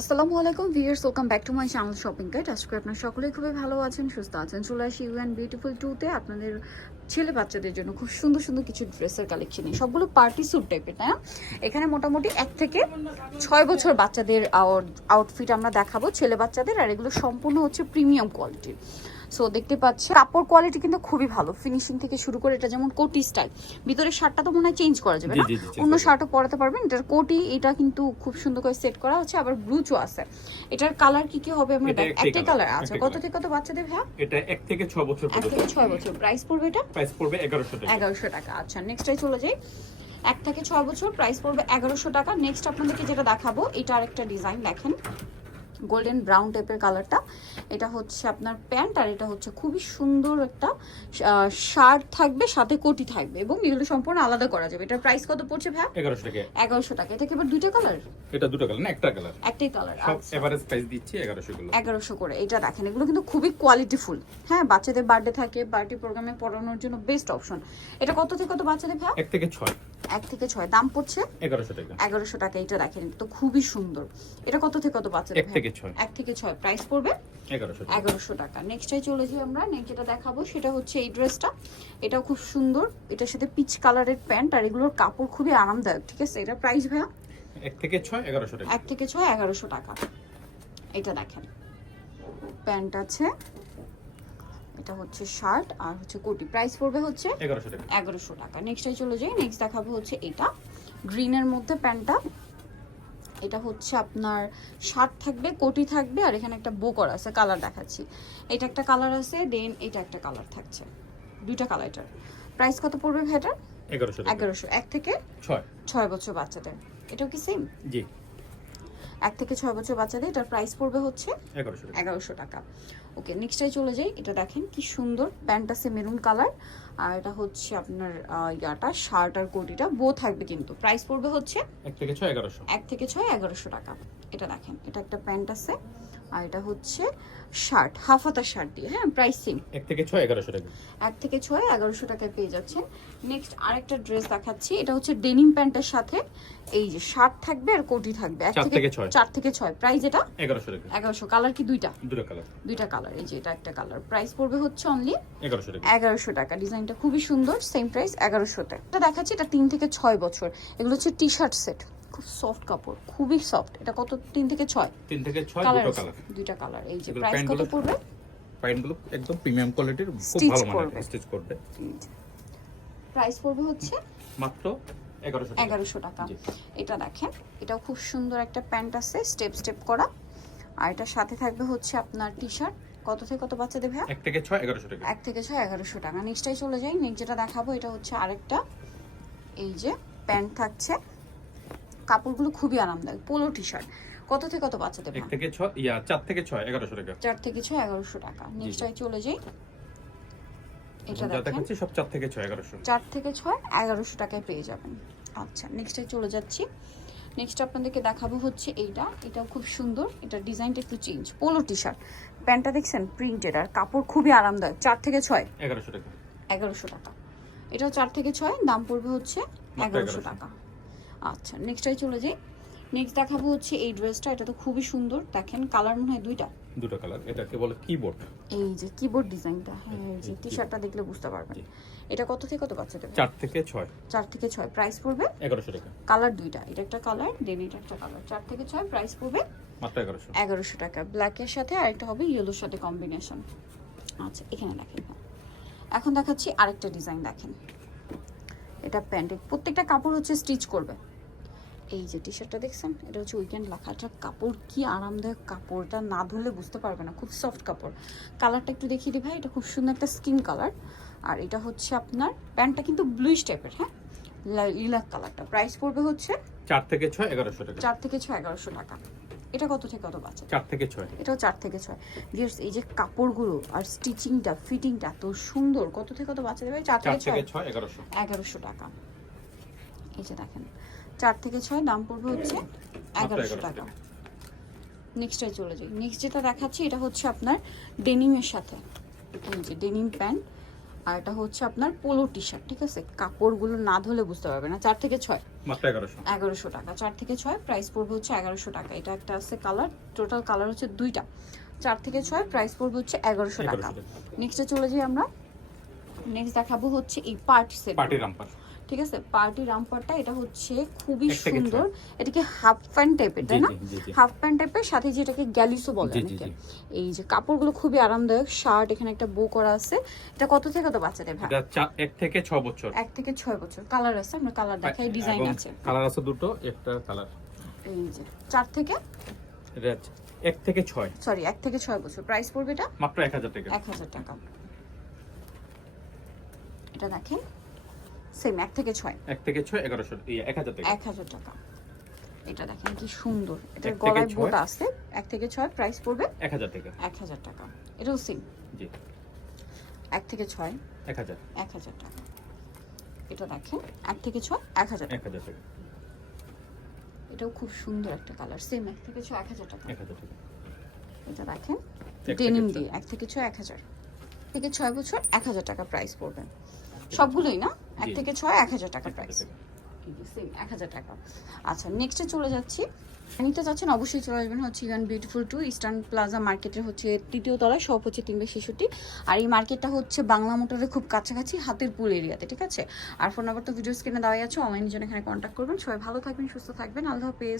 আসসালামু আলাইকুম viewers welcome back to my channel shopping guide আজকে আপনার সকলেই খুবই ভালো আছেন, সুস্থ আছেন। চলে আসি ইউ অ্যান্ড বিউটিফুল টুতে আপনাদের ছেলে বাচ্চাদের জন্য খুব সুন্দর সুন্দর কিছু ড্রেসের কালেকশন সবগুলো পার্টি স্যুট টাইপের তাই এখানে মোটামুটি এক থেকে ছয় বছর বাচ্চাদের আউটফিট আমরা দেখাবো ছেলে বাচ্চাদের, আর এগুলো সম্পূর্ণ হচ্ছে প্রিমিয়াম কোয়ালিটির সো দেখতে পাচ্ছি কাপড় কোয়ালিটি কিন্তু খুবই ভালো। ফিনিশিং থেকে শুরু করে এটা যেমন কোটি স্টাইল ভিতরে শার্টটা তো মনে হয় চেঞ্জ করা যাবে না? অন্য শার্টও পরাতে পারবেন এটার কোটি এটা কিন্তু খুব সুন্দর করে সেট করা হচ্ছে আবার ব্লুচও আছে। এটার কালার কি কি হবে আমরা দেখ একটাই কালার আছে। কত থেকে কত বাচ্চাদের ভাইয়া? এটা এক থেকে ছ বছর এক থেকে ছয় বছর। প্রাইস পড়বে এটা? প্রাইস পড়বে এগারোশো টাকা। এগারোশো টাকা। আচ্ছা নেক্সটে চলে যাই। এক থেকে ছয় বছর প্রাইস পড়বে এগারোশো টাকা। নেক্সট আপনাদেরকে যেটা দেখাবো এটা আরেকটা ডিজাইন দেখেন। গোল্ডেন ব্রাউন টাইপের কালারটা এটা হচ্ছে আপনার প্যান্ট আর এটা হচ্ছে খুবই সুন্দর একটা শার্ট থাকবে সাথে কোটি থাকবে এবং এগুলো সম্পূর্ণ আলাদা করা যাবে। এটার প্রাইস কত পড়ছে ভাই? এগারোশো টাকা। এগারোশো টাকা। এটা কি এবার দুইটা কালার এটা দুটো কালার না একটা কালার একটাই কালার এভারেজ প্রাইস দিচ্ছি এগারোশো গুলো। এগারোশো করে। এটা দেখেন এগুলো কিন্তু খুবই কোয়ালিটিফুল হ্যাঁ বাচ্চাদের বার্থডে থাকে পার্টি প্রোগ্রামে পড়ানোর জন্য বেস্ট অপশন এটা কত থেকে কত বাচ্চাদের ভাই? এক থেকে ছয়। এক থেকে ছয়। দাম পড়ছে এগারোশো টাকা। এগারোশো টাকা এটা দেখেন তো খুবই সুন্দর। এটা কত থেকে কত বাচ্চাদের এক থেকে ছয়। এক থেকে ছয়। প্রাইস পড়বে? এগারোশো টাকা। এগারোশো টাকা। নেক্সটে চলে যাই আমরা নেক্সট যেটা দেখাবো সেটা হচ্ছে এই ড্রেসটা এটাও খুব সুন্দর। এটার সাথে পিচ কালারের প্যান্ট আর এগুলোর কাপড় খুবই আরামদায়ক ঠিক আছে? এটা প্রাইস ভাইয়া? এক থেকে ছয় এগারোশো টাকা। এক থেকে ছয় এগারোশো টাকা। এটা দেখেন। প্যান্ট আছে। এটা হচ্ছে শার্ট আর হচ্ছে কোটি প্রাইস পড়বে হচ্ছে এগারোশো টাকা। এগারোশো টাকা। নেক্সটে চলে যাই। নেক্সট দেখাবো হচ্ছে এটা। গ্রিনের মধ্যে প্যান্টটা। এটা হচ্ছে আপনার শার্ট থাকবে কোটি থাকবে আর এখানে একটা বো করা আছে কালার দেখাচ্ছি। এটা একটা কালার আছে দেন এটা একটা কালার থাকছে। দুইটা কালার এটার। প্রাইস কত পড়বে ভাইটার? এগারোশো এগারোশো। এক থেকে ছয়। ছয় বছর বাচ্চাদের। এটাও কি সেম জি। এক থেকে ছয় বছর বাচ্চাদের এটার প্রাইস পড়বে হচ্ছে এগারোশো টাকা। ওকে নেক্সটাই চলে যাই। এটা দেখেন কি সুন্দর প্যান্ট আছে মেরুন কালার আর এটা হচ্ছে আপনার ইয়াটা শার্ট আর কোটিটা বো থাকবে কিন্তু। প্রাইস পড়বে হচ্ছে এক থেকে ছয় এগারোশো। এক থেকে ছয় এগারোশো টাকা। এটা দেখেন এটা একটা প্যান্ট আছে আর এটা হচ্ছে শার্ট হাফ হাতার শার্ট দিয়ে হ্যাঁ প্রাইস সেম এক থেকে ছয় এগারোশো টাকা। এক থেকে ছয় এগারোশো টাকায় পেয়ে যাচ্ছেন। নেক্সট আরেকটা ড্রেস দেখাচ্ছি। এটা হচ্ছে ডেনিম প্যান্টের সাথে। এই যে শার্ট থাকবে আর কোটি থাকবে। এক থেকে। চার থেকে ছয়। প্রাইস এটা? এগারোশো টাকা। এগারোশো। কালার কি দুইটা? দুটো কালার দুইটা কালার এই যে এটা একটা কালার প্রাইস পড়বে হচ্ছে অনলি এগারোশো টাকা। এগারোশো টাকা। ডিজাইনটা খুবই সুন্দর সেম প্রাইস এগারোশোতে। এটা দেখাচ্ছি এটা তিন থেকে ছয় বছর। এগুলো হচ্ছে টি শার্ট সেট খুব সফট কাপড় খুবই সফট এটা কত? তিন থেকে ছয়? তিন থেকে ছয় কালার দুটো কালার দুইটা কালার এই যে প্রাইস কত পড়বে? প্যান্টগুলো একদম প্রিমিয়াম কোয়ালিটির খুব ভালো মানের স্টিচ করবে। প্রাইস পড়বে হচ্ছে মাত্র এগারোশো টাকা। এটা দেখেন এটাও খুব সুন্দর একটা প্যান্ট আছে স্টেপ স্টেপ করা। আর এটার সাথে থাকবে হচ্ছে আপনার টি শার্ট কত থেকে কত বাচ্চাদের ভাইয়া? এক থেকে ছয় এগারোশো টাকা। এক থেকে ছয় এগারোশো টাকা। নেক্সটাই চলে যাই নেক্সট যেটা দেখাবো এটা হচ্ছে আরেকটা। এই যে প্যান্ট থাকছে। কাপড়গুলো খুবই আরামদায়ক পোলো টি শার্ট কত থেকে কত বাচ্চাদের এক থেকে ছয় ইয়া চার থেকে ছয় এগারোশো টাকা। চার থেকে ছয় এগারোশো টাকা। নেক্সটাই চলে যাই। এটা দেখেন। সব চার থেকে ছয় এগারোশো। চার থেকে ছয় এগারোশো টাকায় পেয়ে যাবেন। আচ্ছা নেক্সটে চলে যাচ্ছি। নেক্সট আপনাদেরকে দেখাবো হচ্ছে এইটা। এটাও খুব সুন্দর। এটা ডিজাইনটা একটু চেঞ্জ পোলো টি শার্ট প্যান্টটা দেখছেন? প্রিন্টেড আর কাপড় খুবই আরামদায়ক। চার থেকে ছয়? এগারোশো টাকা। এগারোশো টাকা। এটাও চার থেকে ছয় দাম পড়বে হচ্ছে এগারোশো 1100 টাকা। আচ্ছা নেক্সটটাই চলে যাই। নেক্সট দেখাবো হচ্ছে এই ড্রেসটা এটা তো খুবই সুন্দর। দেখেন কালার মনে হয় দুইটা। দুটো কালার এটাকে বলে কিবোর্ড এই যে কিবোর্ড ডিজাইনটা হ্যাঁ এই যে টি শার্টটা দেখলে বুঝতে পারবেন। এটা কত থেকে কত বাচ্চাদের চার থেকে ছয়। চার থেকে ছয় প্রাইস পড়বে? এগারোশো টাকা। কালার দুইটা এটা একটা কালার দেন এটা একটা কালার চার থেকে ছয় প্রাইস পড়বে? মাত্র এগারোশো। এগারোশো টাকা। ব্ল্যাকের সাথে আরেকটা হবে ইয়েলোর সাথে কম্বিনেশন আচ্ছা এখানে দেখেন। এখন দেখাচ্ছি আরেকটা ডিজাইন দেখেন। এটা প্যান্ট প্রত্যেকটা কাপড় হচ্ছে স্টিচ করবে। এই যে টি শার্টটা দেখছেন এটা হচ্ছে উইকেন্ড লেখাটা কাপড়। কি আরামদায়ক কাপড়টা না ধরলে বুঝতে পারবে না খুব সফট কাপড়। কালারটা একটু দেখিয়ে দিই ভাই এটা খুব সুন্দর একটা স্কিন কালার আর এটা হচ্ছে আপনার প্যান্টটা কিন্তু ব্লুইশ টাইপের হ্যাঁ? লিলাক কালারটা প্রাইস পড়বে হচ্ছে চার থেকে ছয় এগারোশো টাকা। চার থেকে ছয় এগারোশো টাকা। এটা কত থেকে কত বাচ্চা চার থেকে ছয়। এটাও চার থেকে ছয়। ভিউয়ার্স এই যে কাপড়গুলো আর স্টিচিংটা ফিটিংটা এত সুন্দর কত থেকে কত বাচ্চাদের ভাই? চার থেকে ছয় এগারোশো। এগারোশো টাকা। এই যে দেখেন চার থেকে ছয় দাম পড়বে হচ্ছে এগারোশো টাকা। নেক্সটে চলে যাই। নেক্সট যেটা দেখাচ্ছি এটা হচ্ছে আপনার ডেনিমের সাথে। যে ডেনিম প্যান্ট আর এটা হচ্ছে আপনার পোলো টি শার্ট ঠিক আছে? কাপড়গুলো না ধরলে বুঝতে পারবে না। চার থেকে ছয়। এগারোশো। টাকা। চার থেকে ছয় প্রাইস পড়বে হচ্ছে এগারোশো টাকা। এটা একটা আছে কালার টোটাল কালার হচ্ছে দুইটা। চার থেকে ছয় প্রাইস পড়বে হচ্ছে এগারোশো টাকা। নেক্সটে চলে যাই আমরা। নেক্সট দেখাবো হচ্ছে এই পার্টি সেট পার্টি রামপার ঠিক আছে? পার্টি রামপারটা এটা হচ্ছে খুবই সুন্দর। এটাকে হাফ প্যান্ট টাইপের তাই না। হাফ প্যান্ট টাইপের সাথে যেটাকে গ্যালিসও বলে অনেকে এই যে কাপড়গুলো খুবই আরামদায়ক শার্ট এখানে একটা বো করা আছে। এটা কত থেকে কত বাচ্চাদের ভাই? এক থেকে ছ বছর। এক থেকে ছয় বছর। কালার আছে আমরা কালার দেখাই ডিজাইন আছে। কালার আছে দুটো একটা কালার এই যে চার থেকে? এক থেকে ছয়। সরি এক থেকে ছয় বছর। প্রাইস পড়বে এটা? মাত্র এক হাজার টাকা। এক হাজার টাকা। এটা দেখেন। সেম এক থেকে ছয় এক থেকে ছয় এগারোশো ইয়ে, এক হাজার টাকা এক হাজার টাকা এটা দেখেন কি সুন্দর এটার গলায়? বোট আছে এক থেকে ছয় প্রাইস পড়বে এক হাজার টাকা এক হাজার টাকা এটাও সেম জি এক থেকে ছয় এক হাজার এক হাজার টাকা এটা দেখেন এক থেকে ছয় এক হাজার এক টাকা হাজার টাকা এটাও খুব সুন্দর একটা কালার সেম এক থেকে ছয় এক হাজার টাকা এক হাজার টাকা এটা দেখেন ডেনিম দিয়ে এক থেকে ছয় এক হাজার থেকে ছয় বছর এক হাজার টাকা প্রাইস পড়বে সবগুলোই না এক থেকে ছয় এক হাজার টাকা। প্রাইস সেম এক হাজার টাকা। আচ্ছা নেক্সটে চলে যাচ্ছি। নিতে চাচ্ছেন অবশ্যই চলে আসবেন হচ্ছে UN beautiful two Eastern Plaza মার্কেটের হচ্ছে তৃতীয় তলায় সব হচ্ছে তিনবে শিশুটি আর এই মার্কেটটা হচ্ছে বাংলা মোটরের খুব কাছাকাছি হাতের পুল এরিয়াতে ঠিক আছে? আর ফোন নাম্বার তো ভিডিও স্ক্রিনে দেওয়াই আছে অনলাইনের জন্য এখানে কন্ট্যাক্ট করবেন। সবাই ভালো থাকবেন সুস্থ থাকবেন। আল্লাহ হাফেজ।